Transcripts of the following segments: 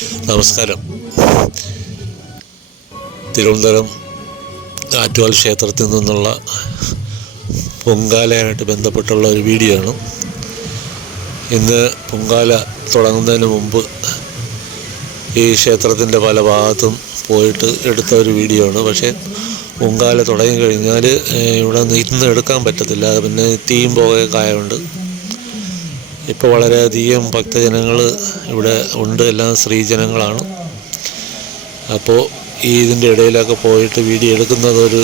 നമസ്കാരം. തിരുവനന്തപുരം ആറ്റുകാൽ ക്ഷേത്രത്തിൽ നിന്നുള്ള പൊങ്കാലയായിട്ട് ബന്ധപ്പെട്ടുള്ള ഒരു വീഡിയോ ആണ്. ഇന്ന് പൊങ്കാല തുടങ്ങുന്നതിന് മുമ്പ് ഈ ക്ഷേത്രത്തിൻ്റെ പല ഭാഗത്തും പോയിട്ട് എടുത്ത ഒരു വീഡിയോ ആണ്. പക്ഷേ പൊങ്കാല തുടങ്ങിക്കഴിഞ്ഞാൽ ഇവിടെ നിന്ന് എടുക്കാൻ പറ്റത്തില്ല. പിന്നെ തീയും പുകയൊക്കെ ആയതുകൊണ്ട് ഇപ്പോൾ വളരെയധികം ഭക്തജനങ്ങൾ ഇവിടെ ഉണ്ട്. എല്ലാം സ്ത്രീജനങ്ങളാണ്. അപ്പോൾ ഇതിൻ്റെ ഇടയിലൊക്കെ പോയിട്ട് വീഡിയോ എടുക്കുന്നതൊരു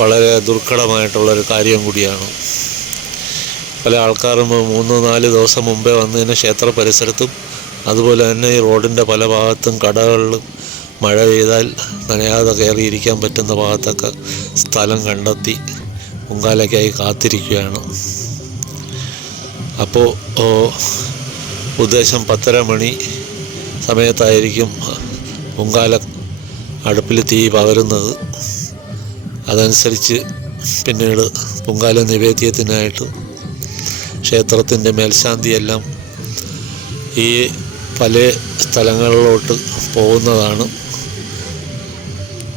വളരെ ദുർഘടമായിട്ടുള്ളൊരു കാര്യം കൂടിയാണ്. പല ആൾക്കാരും 3-4 ദിവസം മുമ്പേ വന്നതിന് ക്ഷേത്ര പരിസരത്തും അതുപോലെ തന്നെ ഈ റോഡിൻ്റെ പല ഭാഗത്തും കടകളിലും മഴ പെയ്താൽ നനയാതെ കയറിയിരിക്കാൻ പറ്റുന്ന ഭാഗത്തൊക്കെ സ്ഥലം കണ്ടെത്തി പൊങ്കാലയ്ക്കായി കാത്തിരിക്കുകയാണ്. അപ്പോൾ ഉദ്ദേശം 10:30 മണി സമയത്തായിരിക്കും പൊങ്കാല അടുപ്പിൽ തീ പകരുന്നത്. അതനുസരിച്ച് പിന്നീട് പൊങ്കാല നിവേദ്യത്തിനായിട്ട് ക്ഷേത്രത്തിൻ്റെ മേൽശാന്തിയെല്ലാം ഈ പല സ്ഥലങ്ങളിലോട്ട് പോകുന്നതാണ്.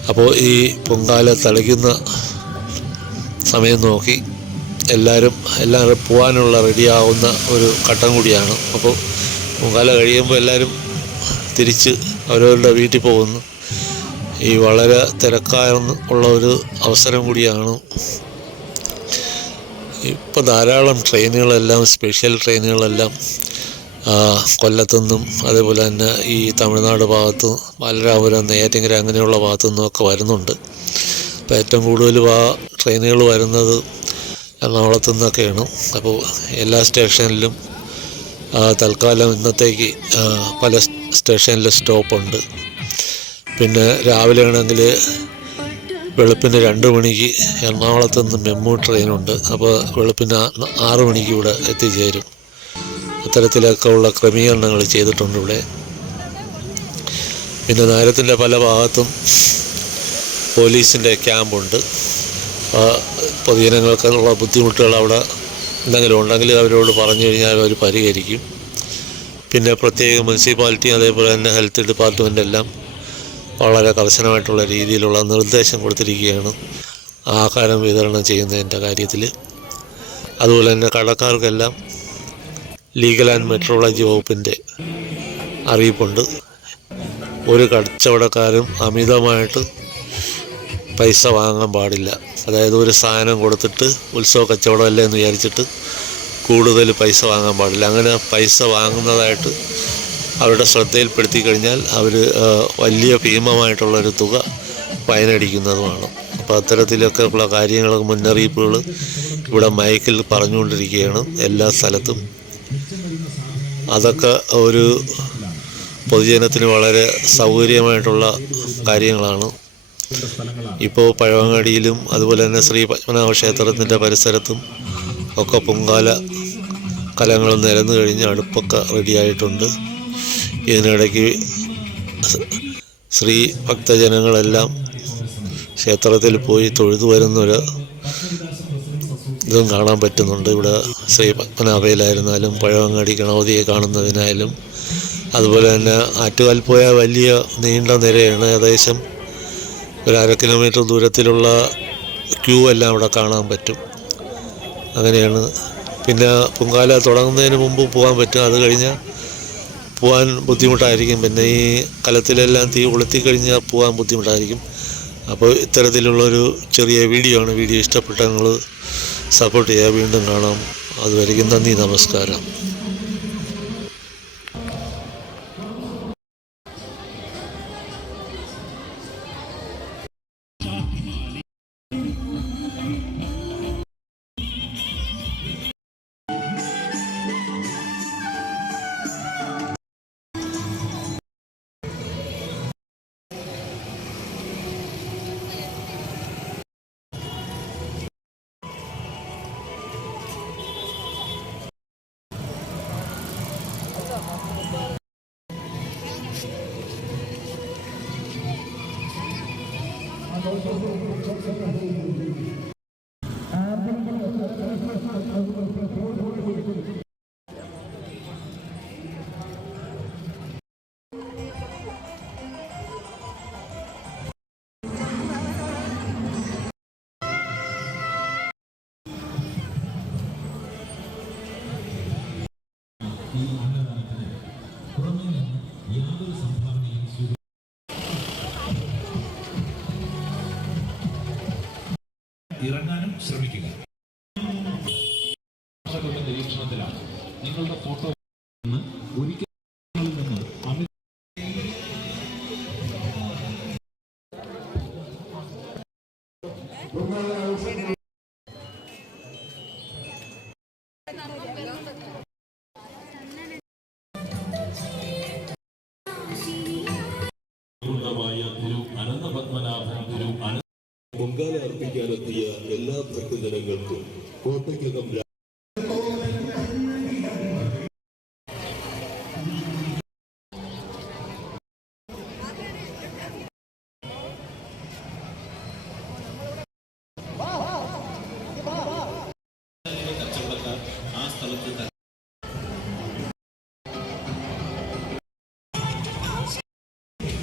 അപ്പോൾ ഈ പൊങ്കാല തളിക്കുന്ന സമയം നോക്കി എല്ലാവരും പോകാനുള്ള റെഡിയാവുന്ന ഒരു ഘട്ടം കൂടിയാണ്. അപ്പോൾ പൊങ്കാല കഴിയുമ്പോൾ എല്ലാവരും തിരിച്ച് അവരവരുടെ വീട്ടിൽ പോകുന്നു. ഈ വളരെ തിരക്കായുള്ള ഒരു അവസരം കൂടിയാണ്. ഇപ്പോൾ ധാരാളം ട്രെയിനുകളെല്ലാം സ്പെഷ്യൽ ട്രെയിനുകളെല്ലാം കൊല്ലത്തുനിന്നും അതേപോലെ തന്നെ ഈ തമിഴ്നാട് ഭാഗത്ത് ബാലരാപുരം, നെയ്യാറ്റിൻകര അങ്ങനെയുള്ള ഭാഗത്തു നിന്നൊക്കെ വരുന്നുണ്ട്. അപ്പോൾ ഏറ്റവും കൂടുതൽ ട്രെയിനുകൾ വരുന്നത് എറണാകുളത്തു നിന്നൊക്കെയാണ്. അപ്പോൾ എല്ലാ സ്റ്റേഷനിലും തൽക്കാലം ഇന്നത്തേക്ക് പല സ്റ്റേഷനിലും സ്റ്റോപ്പുണ്ട്. പിന്നെ രാവിലെ ആണെങ്കിൽ വെളുപ്പിന് 2 മണിക്ക് എറണാകുളത്തു നിന്ന് മെമു ട്രെയിനുണ്ട്. അപ്പോൾ വെളുപ്പിന് 6 മണിക്ക് ഇവിടെ എത്തിച്ചേരും. അത്തരത്തിലൊക്കെ ഉള്ള ക്രമീകരണങ്ങൾ ചെയ്തിട്ടുണ്ട് ഇവിടെ. പിന്നെ നഗരത്തിൻ്റെ പല ഭാഗത്തും പോലീസിൻ്റെ ക്യാമ്പുണ്ട്. പൊതുജനങ്ങൾക്കുള്ള ബുദ്ധിമുട്ടുകൾ അവിടെ എന്തെങ്കിലും ഉണ്ടെങ്കിൽ അവരോട് പറഞ്ഞു കഴിഞ്ഞാൽ അവർ പരിഹരിക്കും. പിന്നെ പ്രത്യേക മുനിസിപ്പാലിറ്റി അതേപോലെ തന്നെ ഹെൽത്ത് ഡിപ്പാർട്ട്മെൻ്റ് എല്ലാം വളരെ കർശനമായിട്ടുള്ള രീതിയിലുള്ള നിർദ്ദേശം കൊടുത്തിരിക്കുകയാണ് ആഹാരം വിതരണം ചെയ്യുന്നതിൻ്റെ കാര്യത്തിൽ. അതുപോലെ തന്നെ കടക്കാർക്കെല്ലാം ലീഗൽ ആൻഡ് മെട്രോളജി വകുപ്പിൻ്റെ അറിയിപ്പുണ്ട്. ഒരു കച്ചവടക്കാരും അമിതമായിട്ട് പൈസ വാങ്ങാൻ പാടില്ല. അതായത് ഒരു സാധനം കൊടുത്തിട്ട് ഉത്സവ കച്ചവടമല്ലേ എന്ന് വിചാരിച്ചിട്ട് കൂടുതൽ പൈസ വാങ്ങാൻ പാടില്ല. അങ്ങനെ പൈസ വാങ്ങുന്നതായിട്ട് അവരുടെ ശ്രദ്ധയിൽപ്പെടുത്തി കഴിഞ്ഞാൽ അവർ വലിയ ഭീമമായിട്ടുള്ളൊരു തുക ഫൈനടിക്കുന്നതുമാണ്. അപ്പോൾ അത്തരത്തിലൊക്കെ ഉള്ള കാര്യങ്ങൾ മുന്നറിയിപ്പുകൾ ഇവിടെ മൈക്കിൽ പറഞ്ഞുകൊണ്ടിരിക്കുകയാണ് എല്ലാ സ്ഥലത്തും. അതൊക്കെ ഒരു പൊതുജനത്തിന് വളരെ സൗകര്യമായിട്ടുള്ള കാര്യങ്ങളാണ്. ഇപ്പോൾ പഴവങ്ങാടിയിലും അതുപോലെ തന്നെ ശ്രീ പത്മനാഭ ക്ഷേത്രത്തിൻ്റെ പരിസരത്തും ഒക്കെ പൊങ്കാല കലങ്ങൾ നിരന്നു കഴിഞ്ഞ് അടുപ്പൊക്കെ റെഡിയായിട്ടുണ്ട്. ഇതിനിടയ്ക്ക് ശ്രീ ഭക്തജനങ്ങളെല്ലാം ക്ഷേത്രത്തിൽ പോയി തൊഴുതു വരുന്നൊരു ഇതും കാണാൻ പറ്റുന്നുണ്ട്. ഇവിടെ ശ്രീ പത്മനാഭയിലായിരുന്നാലും പഴവങ്ങാടി ഗണപതിയെ കാണുന്നതിനായാലും അതുപോലെ തന്നെ ആറ്റുകാൽ പോയ വലിയ നീണ്ട നിരയാണ്. ഏകദേശം ഒരു 1/2 കിലോമീറ്റർ ദൂരത്തിലുള്ള ക്യൂ എല്ലാം അവിടെ കാണാൻ പറ്റും. അങ്ങനെയാണ്. പിന്നെ പൊങ്കാല തുടങ്ങുന്നതിന് മുമ്പ് പോകാൻ പറ്റും. അത് കഴിഞ്ഞാൽ പോകാൻ ബുദ്ധിമുട്ടായിരിക്കും. പിന്നെ ഈ കലത്തിലെല്ലാം തീ കൊളുത്തിക്കഴിഞ്ഞാൽ പോകാൻ ബുദ്ധിമുട്ടായിരിക്കും. അപ്പോൾ ഇത്തരത്തിലുള്ളൊരു ചെറിയ വീഡിയോ ആണ്. വീഡിയോ ഇഷ്ടപ്പെട്ട നിങ്ങൾ സപ്പോർട്ട് ചെയ്യുക. വീണ്ടും കാണാം. അതുവരെയും നന്ദി, നമസ്കാരം. യാതൊരു സംഭാവനയും ഇറങ്ങാനും ശ്രമിക്കുക. നിരീക്ഷണത്തിലാണ് നിങ്ങളുടെ ഫോട്ടോ ഒരിക്കലും നിന്ന് പൊങ്കാല അർപ്പിക്കാനെത്തിയ എല്ലാ ഭക്തജനങ്ങൾക്കും കോട്ടയ്ക്കകം ആ സ്ഥലത്ത്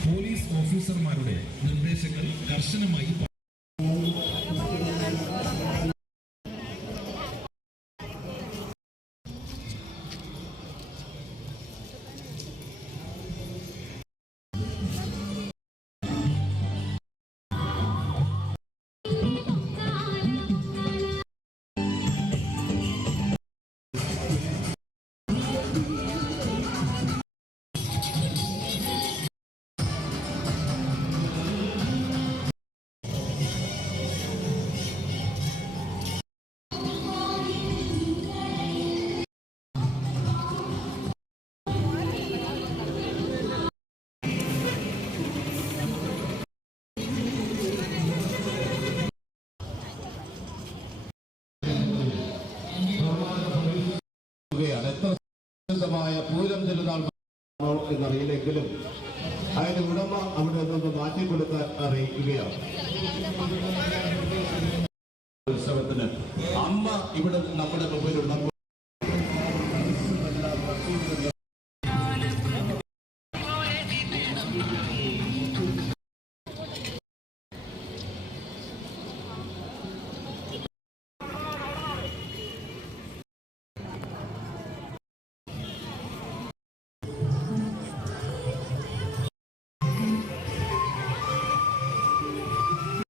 പോലീസ് ഓഫീസർമാരുടെ നിർദ്ദേശങ്ങൾ കർശനമായി പൂരം ചെല്ലുന്നാൾ എന്നറിയില്ലെങ്കിലും അതിന്റെ ഉടമ അവിടെ നിന്ന് മാറ്റിക്കൊടുക്കാൻ അറിയിക്കുകയാണ്. ഉത്സവത്തിന് അമ്മ ഇവിടെ നമ്മുടെ മുമ്പിൽ